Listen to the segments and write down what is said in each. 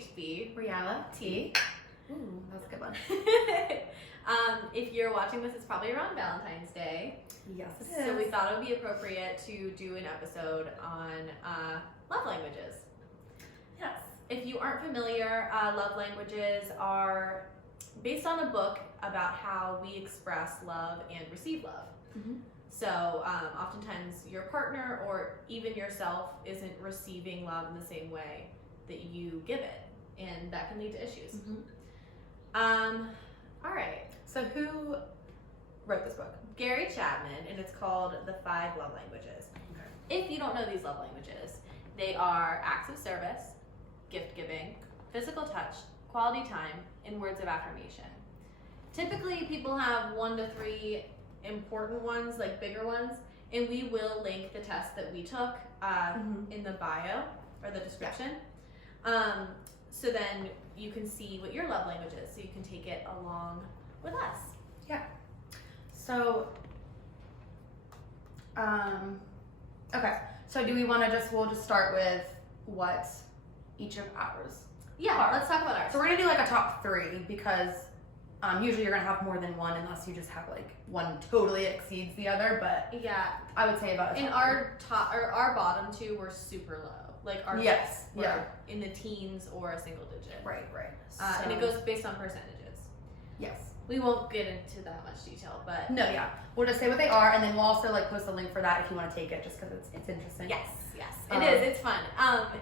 HB. Reality. Ooh, that's a good one. If you're watching this, it's probably around Valentine's Day. Yes, it is. So we thought it would be appropriate to do an episode on love languages. Yes. If you aren't familiar, love languages are based on a book about how we express love and receive love. Mm-hmm. So oftentimes your partner or even yourself isn't receiving love in the same way that you give it, and that can lead to issues. Mm-hmm. All right. So who wrote this book? Gary Chapman, and it's called The 5 Love Languages. Okay. If you don't know these love languages, they are acts of service, gift giving, physical touch, quality time, and words of affirmation. Typically, people have 1 to 3 important ones, like bigger ones, and we will link the test that we took in the bio or the description. Yeah. So then you can see what your love language is, so you can take it along with us. Yeah. So, okay. So do we want to we'll just start with what each of ours Yeah, are. let's talk about ours. So we're going to do like a top 3 because usually you're going to have more than one unless you just have like one totally exceeds the other, but yeah, I would say about a top and our bottom 2 were super low. Like our yes, were yeah, in the teens or a single digit. right. And it goes based on percentages. Yes. We won't get into that much detail, but No, yeah. We'll just say what they are, and then we'll also like post a link for that if you want to take it, just because it's interesting. yes, it is. It's fun.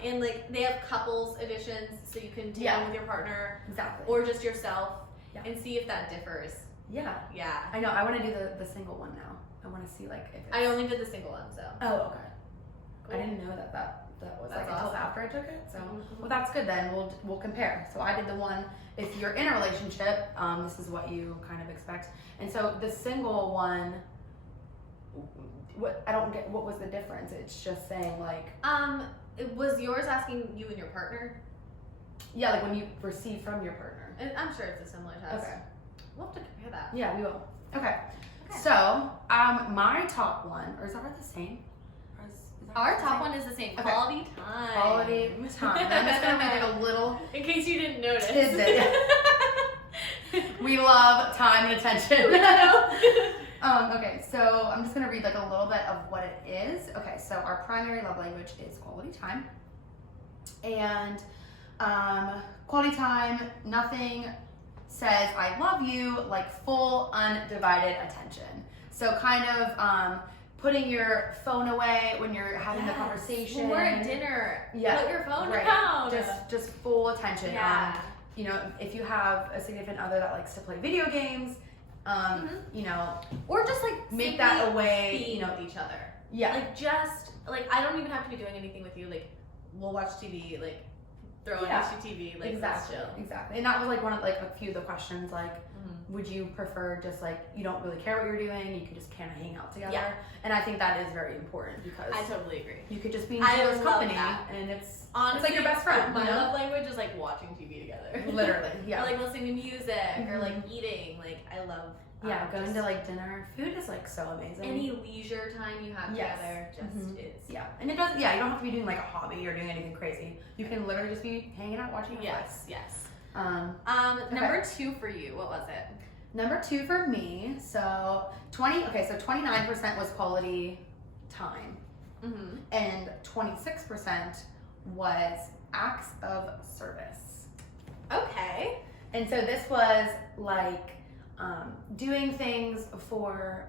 And like they have couples editions, so you can take them with your partner Exactly. or just yourself, Yeah. and see if that differs. Yeah. Yeah. I know. I want to do the single one now. I want to see like if it's... I only did the single one, so. Oh, okay. Cool. I didn't know that was That's like until awesome. after I took it. So Mhm. well, that's good then. We'll compare. So I did the one. If you're in a relationship, this is what you kind of expect. And so the single one, what I don't get. What was the difference? It's just saying like. Was yours asking you and your partner? Yeah, like when you receive from your partner. I'm sure it's a similar test. Okay. We'll have to compare that. Yeah, we will. Okay. Okay. So my top one, or is that the same? Or is that Our the top same? one is the same. Okay. Quality time. Quality time. I'm just gonna make like a little in case you didn't notice. tidbit. We love time and attention. Okay, so I'm just gonna read like a little bit of what it is. Okay, so our primary love language is quality time. And quality time, nothing says I love you like full undivided attention. So kind of putting your phone away when you're having the conversation. When we're at dinner. Yeah, Put your phone right. down. Just full attention. Yeah. You know, if you have a significant other that likes to play video games, you know, or just like make that a way, being you know, with each other. yeah. Like just like I don't even have to be doing anything with you. Like we'll watch TV. Like throw on HGTV. Like exactly, let's chill. exactly. And that was like one of like a few of the questions. Like, would you prefer just like you don't really care what you're doing, you can just kind of hang out together? Yeah. And I think that is very important because I totally agree. you could just be in I each other's love company, that. and it's Honestly, like your best friend. My you know? love language is like watching TV together. Literally, yeah. Or like listening to music or like eating. Like I love. Going to like dinner. Food is like so amazing. Any leisure time you have together just is. Yeah, and it doesn't. Yeah, you don't have to be doing like a hobby or doing anything crazy. You can literally just be hanging out watching Netflix. Yes. Okay. Number 2 for you. What was it? Number 2 for me. So 29% was quality time, and 26% was acts of service. Okay. And so this was like doing things for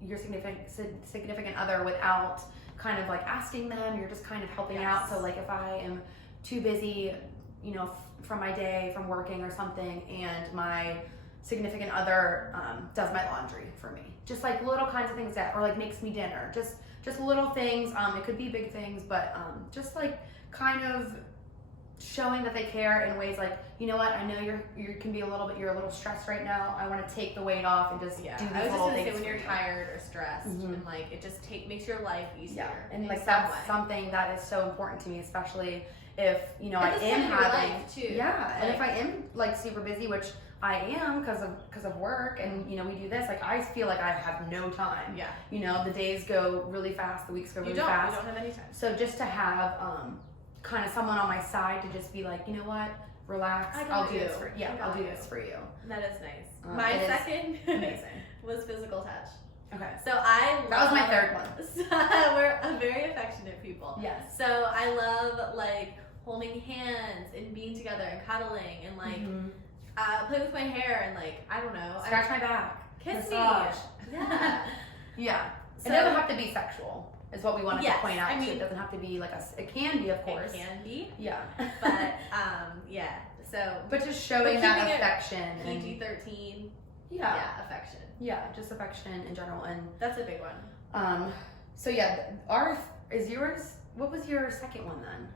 your significant other without kind of like asking them. You're just kind of helping out. So like if I am too busy, you know, from my day, from working or something, and my significant other does my laundry for me. Just like little kinds of things that, or like makes me dinner. Just little things. It could be big things, but just like kind of showing that they care in ways like, you know what, I know you're a little stressed right now. I want to take the weight off and just do these little things. I was just gonna say when you're tired or stressed, and like it just makes your life easier. Yeah, and like that's something that is so important to me, especially if you know I am having too. Yeah, and if I am like super busy, which I am because of work, and you know we do this. Like I feel like I have no time. Yeah. You know the days go really fast, the weeks go really fast. You don't have any time. So just to have kind of someone on my side to just be like, you know what, relax. I'll do this for I'll do this for you. That is nice. My second amazing was physical touch. Okay. So that was my third one. We're a very affectionate people. Yes. So I love like holding hands and being together and cuddling and like play with my hair and like I don't know, scratch my back, kiss massage. me. Yeah. Yeah. So, it doesn't have to be sexual. Is what we wanted to point out. I mean, it doesn't have to be like it can be, of course. It can be. Yeah. But yeah. So. But just showing that affection. PG-13. Yeah. Yeah, affection. Yeah, just affection in general, and that's a big one. So yeah, is yours? What was your second one then?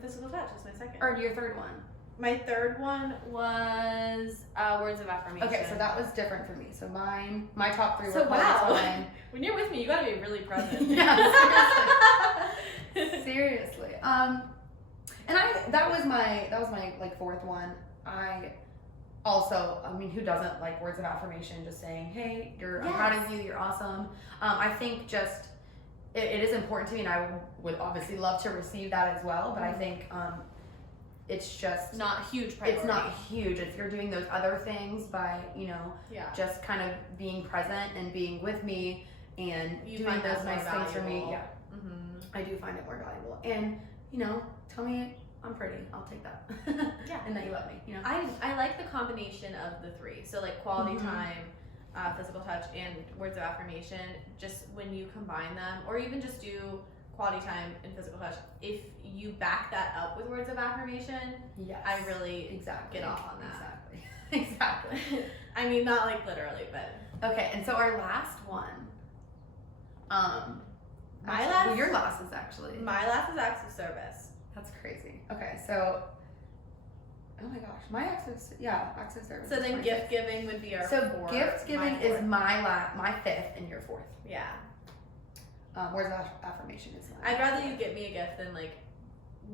Physical touch is my second. Or your third one? My third one was words of affirmation. Okay, so that was different for me. So my top three were so wow. time. When you're with me, you gotta be really present. Yeah, seriously. And that was my like fourth one. I mean, who doesn't like words of affirmation? Just saying, hey, I'm proud of you, you're awesome. I think just it is important to me, and I would obviously love to receive that as well. But I think it's just not huge priority. It's not huge. If you're doing those other things by just kind of being present and being with me and doing those nice things for me. Yeah, I do find it more valuable. And tell me I'm pretty. I'll take that. Yeah. And that you love me. I like the combination of the three. So like quality time, physical touch, and words of affirmation. Just when you combine them, or even just do quality time and physical touch, if you back that up with words of affirmation, yes, I really get off on that. Exactly. I mean, not like literally, but okay. And so our last one. Your last is actually. My last is acts of service. That's crazy. Okay, so oh my gosh, my acts of service. So then gift giving would be our fourth. Gift giving is my fifth and your fourth. Yeah. Words of affirmation is I'd rather you get me a gift than like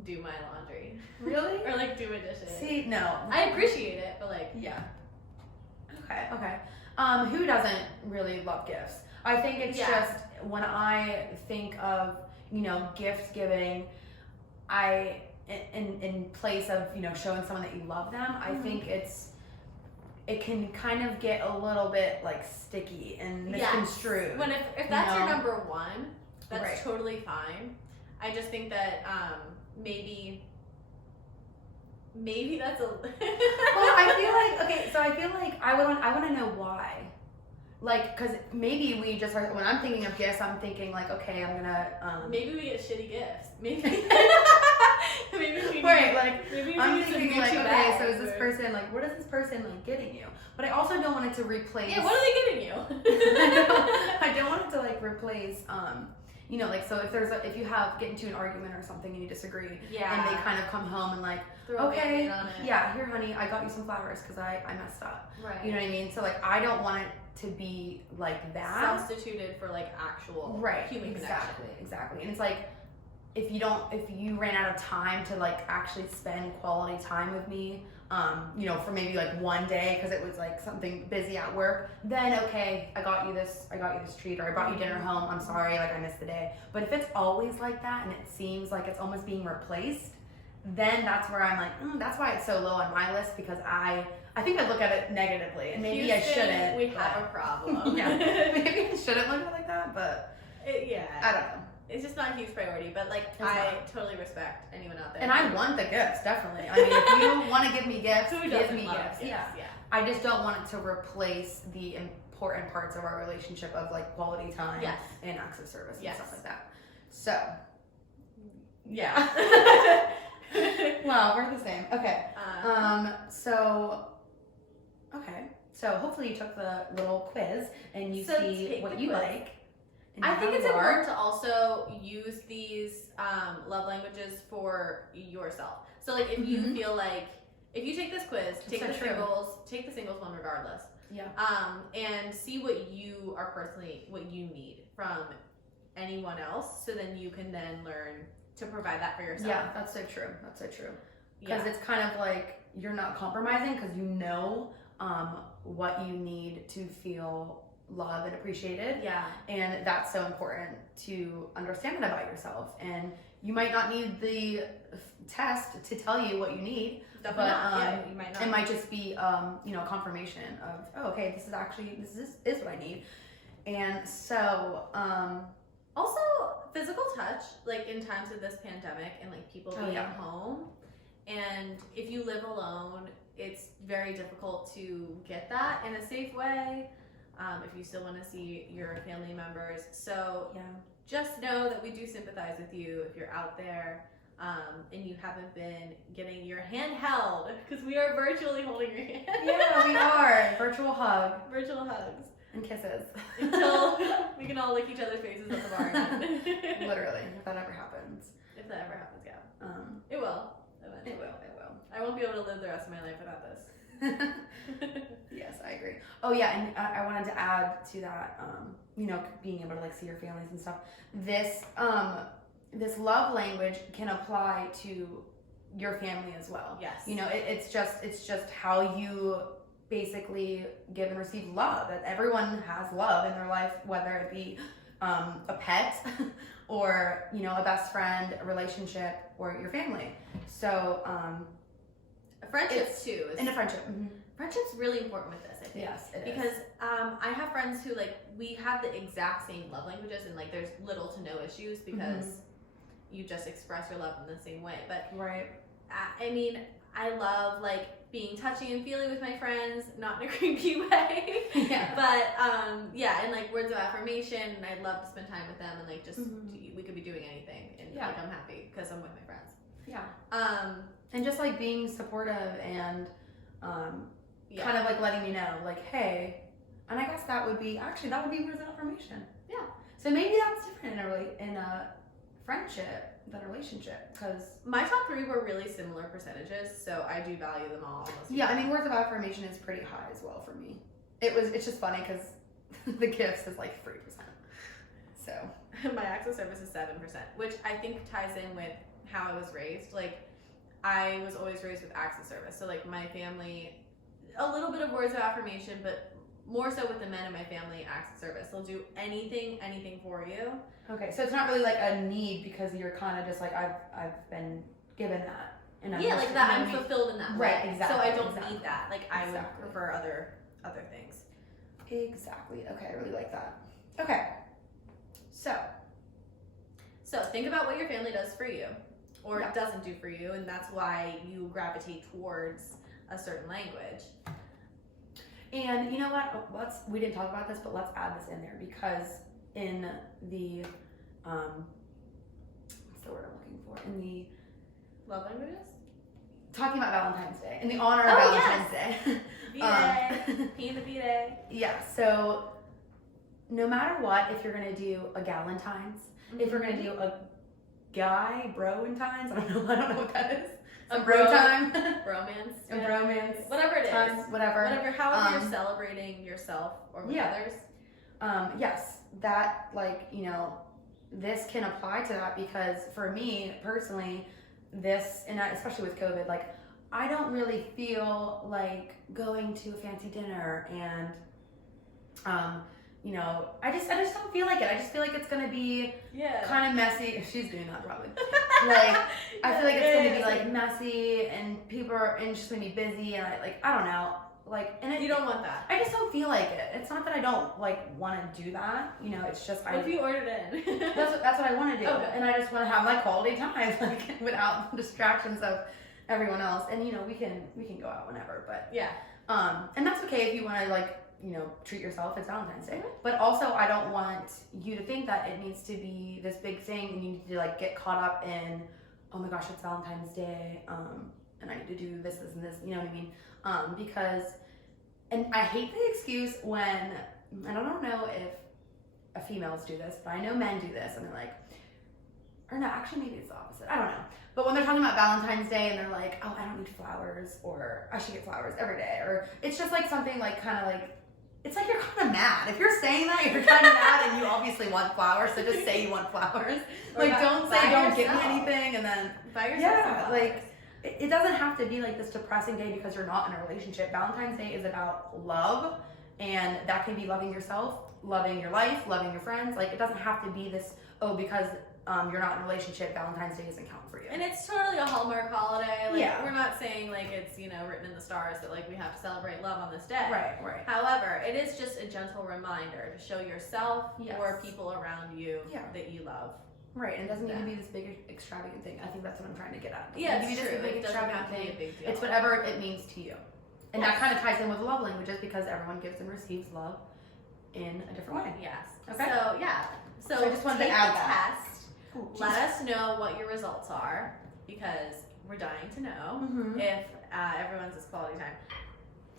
do my laundry. Really? Or like do my dishes. See, no. I appreciate it, but like yeah. Okay. Who doesn't really love gifts? I think it's just when I think of gift giving, I in place of showing someone that you love them, I think it can kind of get a little bit like sticky and misconstrued. Yes. When if that's your number one, that's totally fine. I just think that maybe that's a well, I feel like I want to know why. Like, because maybe we just are, when I'm thinking of gifts, I'm thinking like, okay, I'm gonna maybe we get shitty gifts. Maybe I'm thinking like, okay, so is this person like, what is this person like getting you? But I also don't want it to replace. Yeah, what are they getting you? I don't want it to like replace like, so if you get into an argument or something and you disagree, and they kind of come home and like, okay, here honey, I got you some flowers because I messed up. Right. You know what I mean? So like, I don't want it to be like that. Substituted for like actual human connection. Exactly. And it's like, if you ran out of time to like actually spend quality time with me, for maybe like one day because it was like something busy at work, then okay, I got you this treat, or I brought you dinner home, I'm sorry, like I missed the day. But if it's always like that and it seems like it's almost being replaced, then that's where I'm like, that's why it's so low on my list, because I think I look at it negatively, and maybe Houston, I shouldn't. We have a problem. Yeah, maybe I shouldn't look at it like that, but I don't know. It's just not a huge priority, but like I totally respect anyone out there. And I want the gifts, definitely. I mean, if you want to give me gifts, give me gifts. Yeah. I just don't want it to replace the important parts of our relationship of like quality time and acts of service and stuff like that. So, yeah. Wow, we're the same. Okay. So hopefully you took the little quiz and you see what you like. I think it's important to also use these love languages for yourself. So like if you feel like, if you take this quiz, take the singles one regardless. Yeah. And see what you need from anyone else, so then you can then learn to provide that for yourself. Yeah, that's so true. Because it's kind of like you're not compromising because you know what you need to feel loved and appreciated. Yeah. And that's so important to understand that about yourself. And you might not need the test to tell you what you need. Definitely not. Yeah, you might not. It might just be, confirmation of, oh, okay, this is what I need. And so, also physical touch, like in times of this pandemic and like people being at home. And if you live alone, it's very difficult to get that in a safe way. If you still want to see your family members. So just know that we do sympathize with you if you're out there. And you haven't been getting your hand held, because we are virtually holding your hand. Yeah, we are. Virtual hug. Virtual hugs. And kisses. Until we can all lick each other's faces at the bar again. Literally, if that ever happens. If that ever happens, yeah. It will. Eventually. It will. I won't be able to live the rest of my life without this. Yes, I agree. Oh yeah, and I wanted to add to that, being able to like see your families and stuff. This love language can apply to your family as well. Yes. It's just how you basically give and receive love. That everyone has love in their life, whether it be a pet or a best friend, a relationship, or your family. So friendships too. And a friendship. Mm-hmm. Friendship's really important with this, I think. Yes, it is. Because I have friends who we have the exact same love languages, and there's little to no issues because you just express your love in the same way. But right. I mean, I love being touchy and feely with my friends, not in a creepy way. Yeah. But and words of affirmation, and I'd love to spend time with them, and just we could be doing anything, and I'm happy because I'm with my friends. Yeah. And just being supportive and kind of letting me know hey, and I guess that would be words of affirmation. Yeah. So maybe that's different in a friendship than a relationship, because my top 3 were really similar percentages, so I do value them all. Yeah, I mean, words of affirmation is pretty high as well for me. It's just funny because the gifts is 3%. So my acts of service is 7%, which I think ties in with how I was raised. I was always raised with acts of service, so my family, a little bit of words of affirmation, but more so with the men in my family, acts of service. They'll do anything for you. Okay, so it's not really a need, because you're kind of just I've been given that. And I'm fulfilled in that way. Right, exactly. So I don't need that. I would prefer other things. Exactly. Okay, I really like that. Okay. So think about what your family does for you, or doesn't do for you, and that's why you gravitate towards a certain language. And you know what? We didn't talk about this, but let's add this in there, because in the what's the word I'm looking for? In the love languages? Talking about Valentine's Day. In the honor of Valentine's Day. B-Day. P and the B-Day. Yeah, so no matter what, if you're gonna do a Galentine's, if you're gonna do a Broentines, I don't know what that is. A bro time. Romance. A bromance. Whatever it is. Whatever. However you're celebrating yourself or with others. Yes, that this can apply to that, because for me personally, this, and especially with COVID, I don't really feel like going to a fancy dinner, and I just don't feel like it. I just feel like it's gonna be kind of messy. She's doing that probably. I feel like it's gonna be messy, and people are, and it's just gonna be busy, and I don't know. You don't want that. I just don't feel like it. It's not that I don't want to do that. It's just what if you ordered in? that's what I want to do, okay. And I just want to have quality time, without distractions of everyone else. And we can go out whenever, but and that's okay if you want to treat yourself. It's Valentine's Day, but also I don't want you to think that it needs to be this big thing, and you need to get caught up in, oh my gosh, it's Valentine's Day, and I need to do this, and this. You know what I mean? Because, and I hate the excuse when, I don't know if females do this, but I know men do this, and they're or no, actually maybe it's the opposite. I don't know. But when they're talking about Valentine's Day, and they're oh, I don't need flowers, or I should get flowers every day, or it's just something it's you're kind of mad. If you're saying that, you're kind of mad, and you obviously want flowers, so just say you want flowers. Don't say don't get me anything, and then buy yourself it doesn't have to be this depressing day because you're not in a relationship. Valentine's Day is about love And that can be loving yourself, loving your life, loving your friends. Like, it doesn't have to be this, because you're not in a relationship, Valentine's Day doesn't count for you. And it's totally a Hallmark holiday. Like, Yeah. we're not saying, like, it's, you know, written in the stars that, like, we have to celebrate love on this day. Right. However, it is just a gentle reminder to show yourself Yes. or people around you that you love. Right, and it doesn't need to be this big extravagant thing. I think that's what I'm trying to get at. Yeah, It it's doesn't true. need to be It this doesn't big have to be a extravagant big deal. thing. It's whatever it means to you. And that kind of ties in with the love languages, because everyone gives and receives love in a different way. Yes. Okay. So, yeah. So I just wanted take to add the that. test. Let us know what your results are, because we're dying to know Mm-hmm. if everyone's this quality time.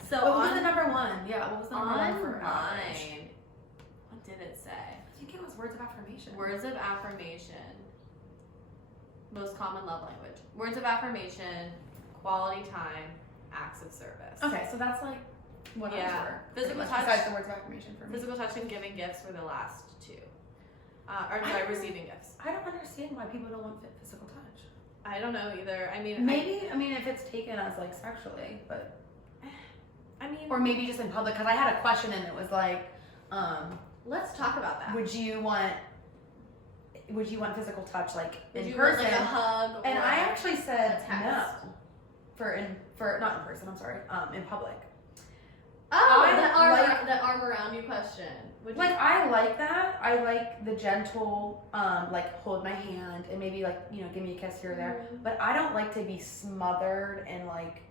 So What was on the number one? Yeah, what was the number one for average? mine, what did it say? I think it was words of affirmation. Words of affirmation. Most common love language. Words of affirmation, quality time, acts of service. Okay, so that's like what ours Yeah. were. Physical Pretty much, touch. besides the words of affirmation for me. Physical touch and giving gifts were the last two. Receiving gifts. I don't understand why people don't want physical touch. I don't know either. I mean, Maybe, if it's taken as like sexually, but. I mean, Or maybe just in public, because I had a question and it was like, let's talk about that. would you want physical touch like Would in you person? want like a hug? And or I actually said a text? no. For not in person, I'm sorry. In public. Oh, the arm around you question. Would you? Like, I like that. I like the gentle, like hold my hand and maybe like, you know, give me a kiss here or there. Mhm. But I don't like to be smothered and like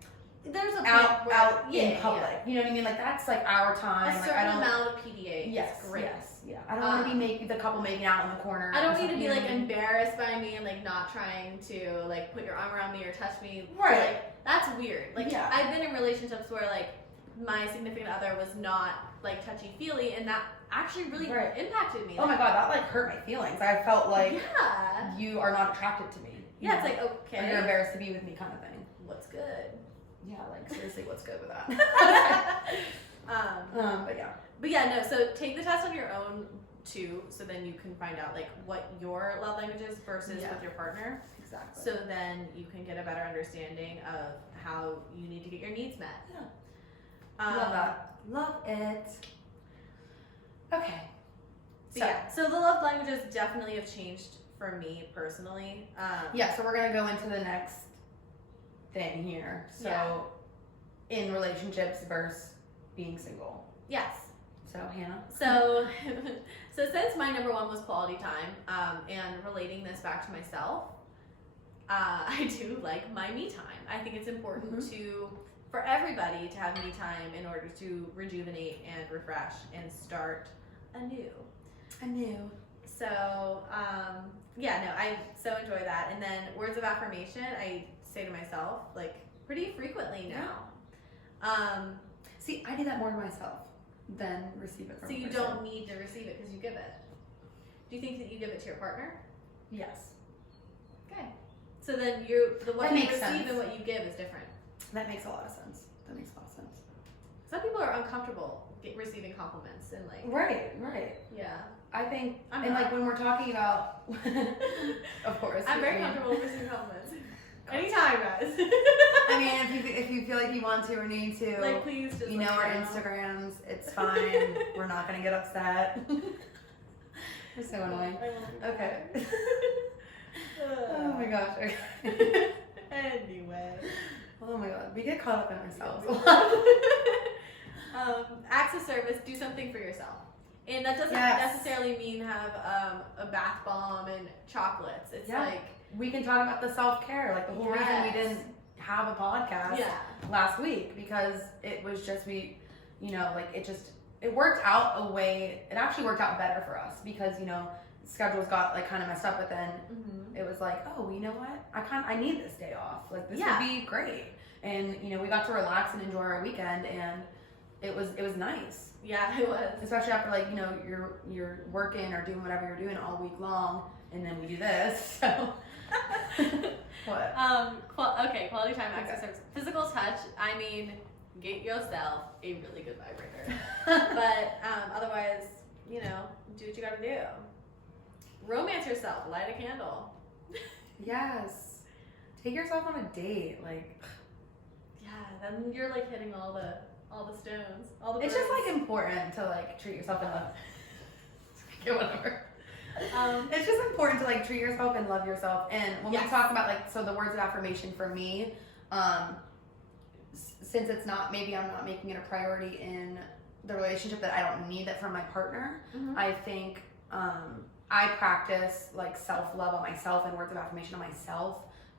There's a point out where, in public. You know what I mean? Like, that's like our time. A Like, certain I don't. amount of PDA Yes, is great. yes, yeah. I don't want to be the couple making out in the corner. I or don't need to something, be you know like what I mean? embarrassed by me and like not trying to like put your arm around me or touch me. Right. Like, that's weird. Like, Yeah. I've been in relationships where like my significant other was not like touchy feely, and that actually really Right. impacted me. Oh my god, that like hurt my feelings. I felt like yeah. you are not attracted to me. you Yeah, it's know? like, Or you're okay, embarrassed to be with me, kind of thing. what's good? Yeah, like seriously, what's good with that? But yeah. But yeah, no, so take the test on your own too, so then you can find out like what your love language is versus Yeah. with your partner. Exactly. So then you can get a better understanding of how you need to get your needs met. Yeah. Love that. Love it. Okay. So yeah, so the love languages definitely have changed for me personally. Yeah, so we're gonna go into the next thing here. So Yeah. in relationships versus being single. Yes. So Hannah. So, so since my number one was quality time, and relating this back to myself, I do like my me time. I think it's important for everybody to have me time in order to rejuvenate and refresh and start anew. So, yeah, no, I so enjoy that. And then words of affirmation, I say to myself like pretty frequently now. See, I do that more to myself than receive it from So a you person. don't need to receive it because you give it. Do you think that you give it to your partner? Yes. Okay. So then what That you makes receive sense. and what you give is different. That makes a lot of sense. Some people are uncomfortable receiving compliments and like. Right. Yeah. I think, I'm and not. like when we're talking about, of course. I'm very I mean- comfortable with receiving compliments. Anytime, guys. I mean, if you feel like you want to or need to, like, please just. you know our Instagrams. It's fine. We're not gonna get upset. You're so annoying. Okay. Oh my gosh. Okay. Anyway. Oh my god, we get caught up in ourselves. Acts of service, do something for yourself. And that doesn't necessarily mean have a bath bomb and chocolates. It's like. We can talk about the self-care, like the whole reason we didn't have a podcast last week, because it was just, it worked out a way, it actually worked out better for us because, schedules got like kind of messed up, but then it was like, oh, you know what? I need this day off. Like this would be great. And, we got to relax and enjoy our weekend, and it was nice. Yeah, it was. Especially after you're working or doing whatever you're doing all week long, and then we do this. So what? Okay, quality time, acts of service. Physical touch, I mean, get yourself a really good vibrator. But otherwise, do what you gotta do. Romance yourself, light a candle. Yes. Take yourself on a date, like. Yeah, then you're like hitting all the all the stones, all the It's birds. just like important to like treat yourself and love. Okay, whatever. It's just important to like treat yourself and love yourself. And when we talk about like, so the words of affirmation for me, since it's not, maybe I'm not making it a priority in the relationship that I don't need that from my partner, I think I practice like self-love on myself and words of affirmation on myself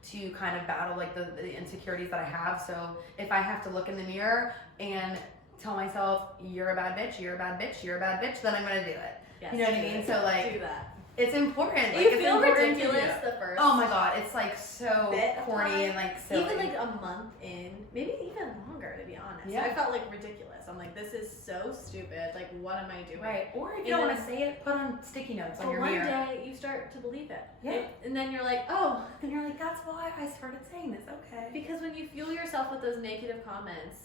to kind of battle like the insecurities that I have. So if I have to look in the mirror and tell myself, you're a bad bitch, you're a bad bitch, you're a bad bitch, then I'm going to do it. Yes, you know what I mean? So like, do that. It's important. You like, feel it's ridiculous the first. Oh my god, it's like so corny and like silly. Even like a month in, maybe even longer to be honest. Yeah. I felt like ridiculous. I'm like, this is so stupid. Like, what am I doing? Right. Or if you don't want to say it, put on sticky notes on your mirror. One day you start to believe it. Yeah. And then you're like, oh. And you're like, that's why I started saying this. Okay. Because when you fuel yourself with those negative comments,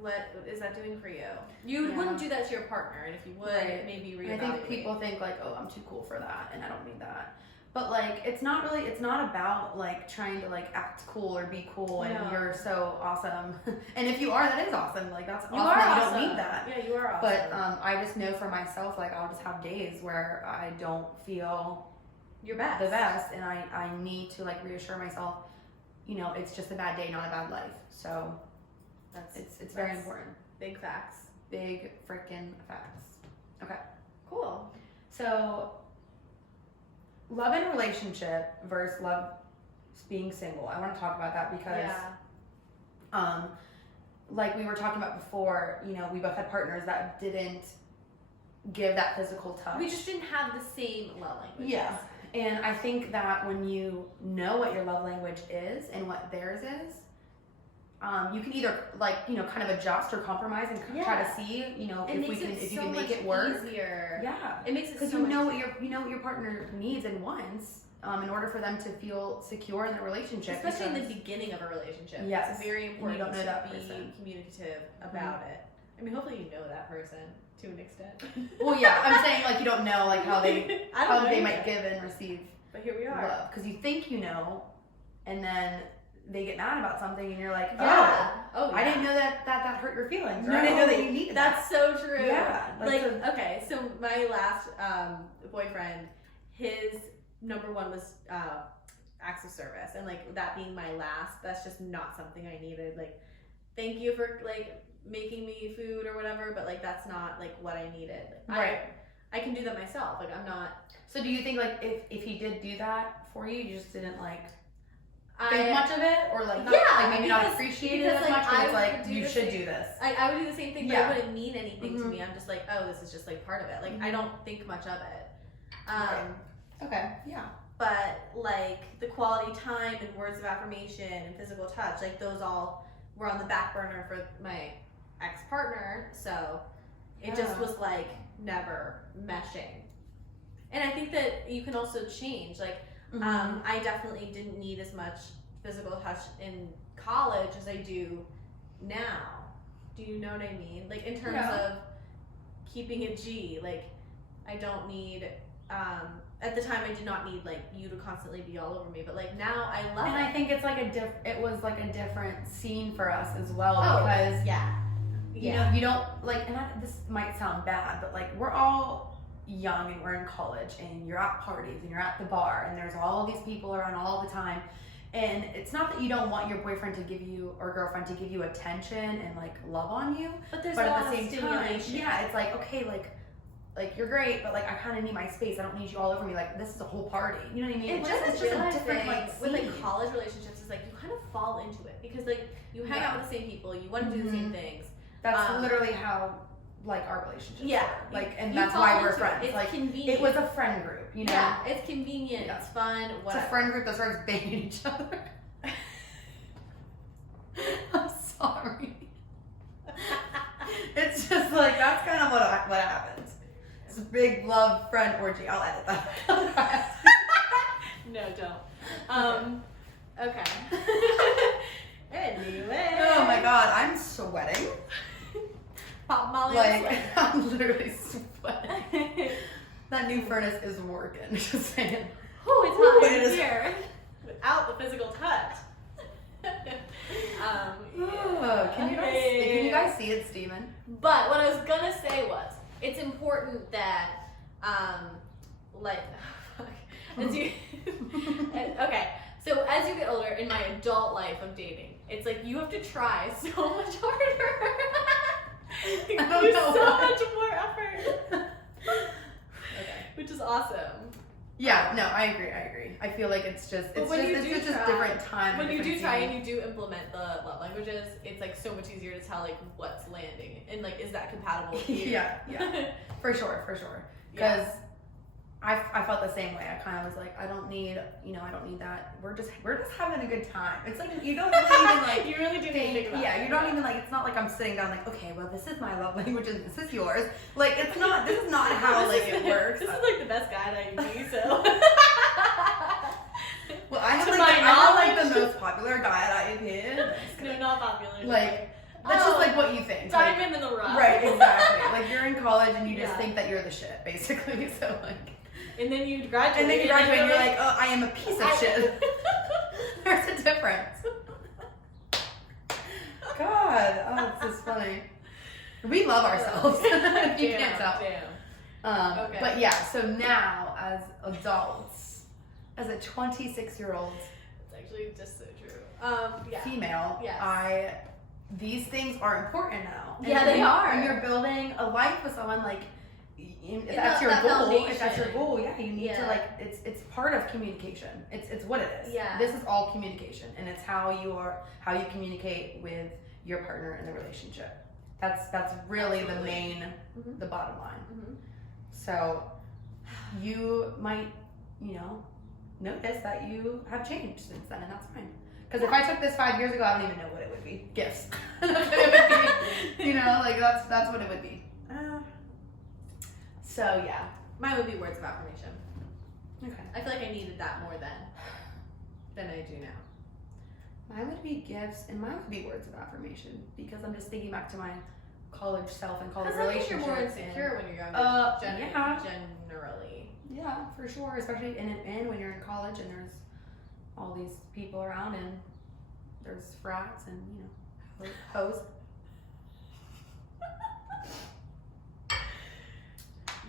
what is that doing for you? You wouldn't do that to your partner, and if you would, maybe reevaluate. I think people think like, oh, I'm too cool for that, and I don't need that. But like, it's not about like trying to like act cool or be cool, and you're so awesome. And if you are, that is awesome. Like that's awesome. You don't need that. Yeah, you are awesome. But I just know for myself, like I'll just have days where I don't feel your best, the best, and I need to like reassure myself, you know, it's just a bad day, not a bad life. So. It's very important. Big facts. Big freaking facts. Okay. Cool. So, love in a relationship versus love being single. I want to talk about that because, like we were talking about before, you know, we both had partners that didn't give that physical touch. We just didn't have the same love language. Yeah. And I think that when you know what your love language is and what theirs is, you can either like, you know, kind of adjust or compromise and try to see, you know, if you can make it work. Easier. Yeah. It makes it because you know what your partner needs and wants in order for them to feel secure in the relationship. Especially in the beginning of a relationship. Yes. It's very important to be communicative about it. I mean, hopefully you know that person to an extent. Well, yeah, I'm saying like you don't know like how they might give and receive. But here we are. Love, because you think you know, and then they get mad about something and you're like, I didn't know that hurt your feelings, or I didn't know that you needed that. That's so true. Yeah. Okay, so my last boyfriend, his number one was acts of service, and like that being my last, that's just not something I needed. Like, thank you for like making me food or whatever, but like that's not like what I needed. Right. I can do that myself. Like I'm not. So do you think like if he did do that for you, you just didn't like think much of it, or like maybe not appreciate it as much, but it's like you should do this. I would do the same thing, but it wouldn't mean anything to me. I'm just like, oh, this is just like part of it. Like I don't think much of it. Okay, yeah. But like the quality time and words of affirmation and physical touch, like those all were on the back burner for my ex-partner, so it just was like never meshing. And I think that you can also change, like I definitely didn't need as much physical touch in college as I do now. Do you know what I mean? Like in terms of keeping it G, like I don't need at the time I did not need like you to constantly be all over me, but like now I love it. And I think it's like it was like a different scene for us as well, because you know, you don't like, and this might sound bad, but like we're all young and we're in college and you're at parties and you're at the bar and there's all these people around all the time, and it's not that you don't want your boyfriend to give you or girlfriend to give you attention and like love on you, but there's at the same time it's like, okay, like you're great, but like I kind of need my space. I don't need you all over me. Like this is a whole party. You know what I mean? It's just a different like with like college relationships. It's like you kind of fall into it because like you hang out with the same people. You want to do the same things. That's literally how like our relationships are. Like, and you that's why we're friends. It's like convenient. It was a friend group, you know? Yeah, it's convenient. Yeah. It's fun. Whatever. It's a friend group that starts banging each other. I'm sorry. It's just like that's kind of what happens. It's a big love friend orgy. I'll edit that. No, don't. Okay. Anyway. Oh my god, I'm sweating. Pop Molly. Like I'm literally sweating. That new furnace is working. Just saying. Oh, it's hot in here without the physical touch. Can you guys see it, Steven. But what I was gonna say was, it's important that, like, as you, okay, so as you get older in my adult life of dating, it's like you have to try so much harder. You do so much more effort. Okay. Which is awesome. Yeah, no, I agree. I feel like it's just different time. When you do try and you do implement the love languages, it's like so much easier to tell like what's landing and like is that compatible with you? Yeah, for sure. Because I felt the same way. I kind of was like, I don't need that. We're just having a good time. It's like you don't really even like you really do need to think about it. You don't even like. It's not like I'm sitting down like, okay, well, this is my love language and this is yours. Like it's not. This is not how it works. This is like the best guy that you be. So. Well, I have the most popular guy at IUP. They're not popular. Like that's just like what you think. Diamond in the rough. Right, exactly. Like you're in college and you just think that you're the shit, basically. So like. And then you graduate. And you're like, oh, I am a piece of shit. There's a difference. God, oh, this is funny. We love ourselves. You can't tell. Damn. Okay. But yeah, so now as adults, as a 26-year-old, it's actually just so true. Female, yes. These things are important now. Yeah, they are. When you're building a life with someone, like. If that's your goal, yeah, you need to like it's part of communication. It's what it is. Yeah. This is all communication, and it's how you communicate with your partner in the relationship. That's really the main, the bottom line. Mm-hmm. So you might, notice that you have changed since then, and that's fine. Because if I took this 5 years ago, I don't even know what it would be. Gifts. Like that's what it would be. So yeah, mine would be words of affirmation. Okay. I feel like I needed that more than I do now. Mine would be gifts, and mine would be words of affirmation because I'm just thinking back to my college self and college relationships. You're more insecure when you're younger. Yeah. Generally. Yeah, for sure. Especially when you're in college and there's all these people around and there's frats and hoes.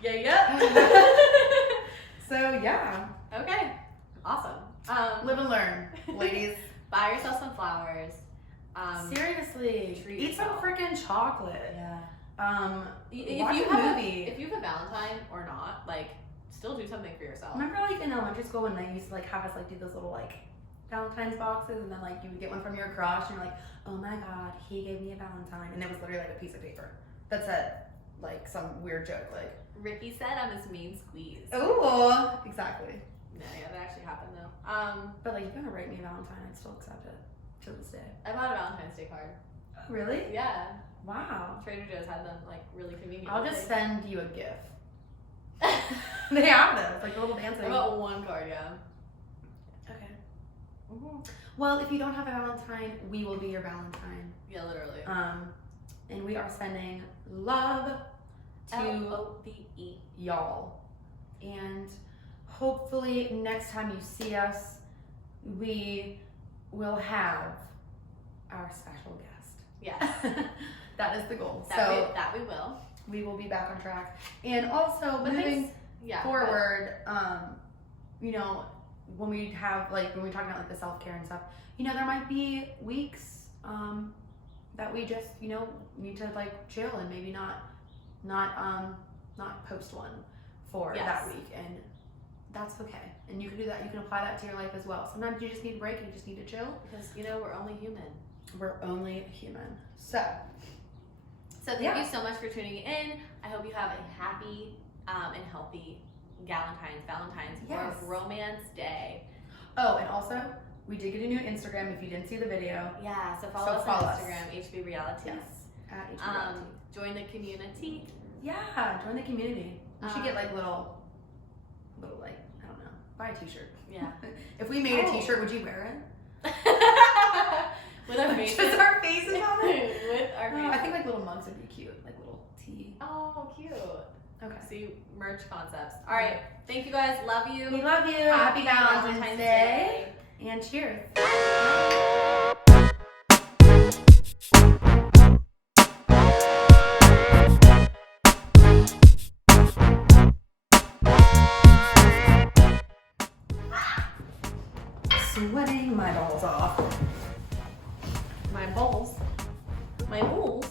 Yeah. So yeah. Okay. Awesome. Live and learn, ladies. Buy yourself some flowers. Seriously, eat some freaking chocolate. Yeah. Watch a movie. If you have a Valentine or not, like, still do something for yourself. Remember, like in elementary school when they used to like have us like do those little like Valentine's boxes, and then like you would get one from your crush, and you're like, oh my god, he gave me a Valentine, and it was literally like a piece of paper that said like some weird joke like. Ricky said I'm his mean squeeze. Ooh, exactly. No, yeah, that actually happened though. But like, you're gonna write me a Valentine, I'd still accept it to this day. I bought a Valentine's Day card. Oh, really? Yeah. Wow. Trader Joe's had them like really convenient. I'll just send you a gift. They have those, like a little dancing. I bought one card, yeah. Okay. Mm-hmm. Well, if you don't have a Valentine, we will be your Valentine. Yeah, literally. And we are sending love to LOVE. y'all. And hopefully next time you see us, we will have our special guest. Yes. That is the goal. That we will. We will be back on track. And also moving forward, when we have when we're talking about like the self-care and stuff, there might be weeks that we just, need to like chill and maybe not post one for that week, and that's okay. And you can do that. You can apply that to your life as well. Sometimes you just need a break and you just need to chill because we're only human. We're only human. So thank you so much for tuning in. I hope you have a happy and healthy Valentine's or Romance Day. Oh, and also we did get a new Instagram. If you didn't see the video, so follow us on Instagram, HB Realities. Yes, at HB Realities. Join the community. Yeah, join the community. We should get like little like, I don't know, buy a t-shirt. Yeah. If we made a t-shirt, would you wear it? With our faces. Just our faces on it? With our faces. I think like little mugs would be cute, like little tea. Oh, cute. Okay. See, merch concepts. All right. Thank you guys. Love you. We love you. Happy Valentine's Day. And cheers. sweating my balls off. My balls. My balls.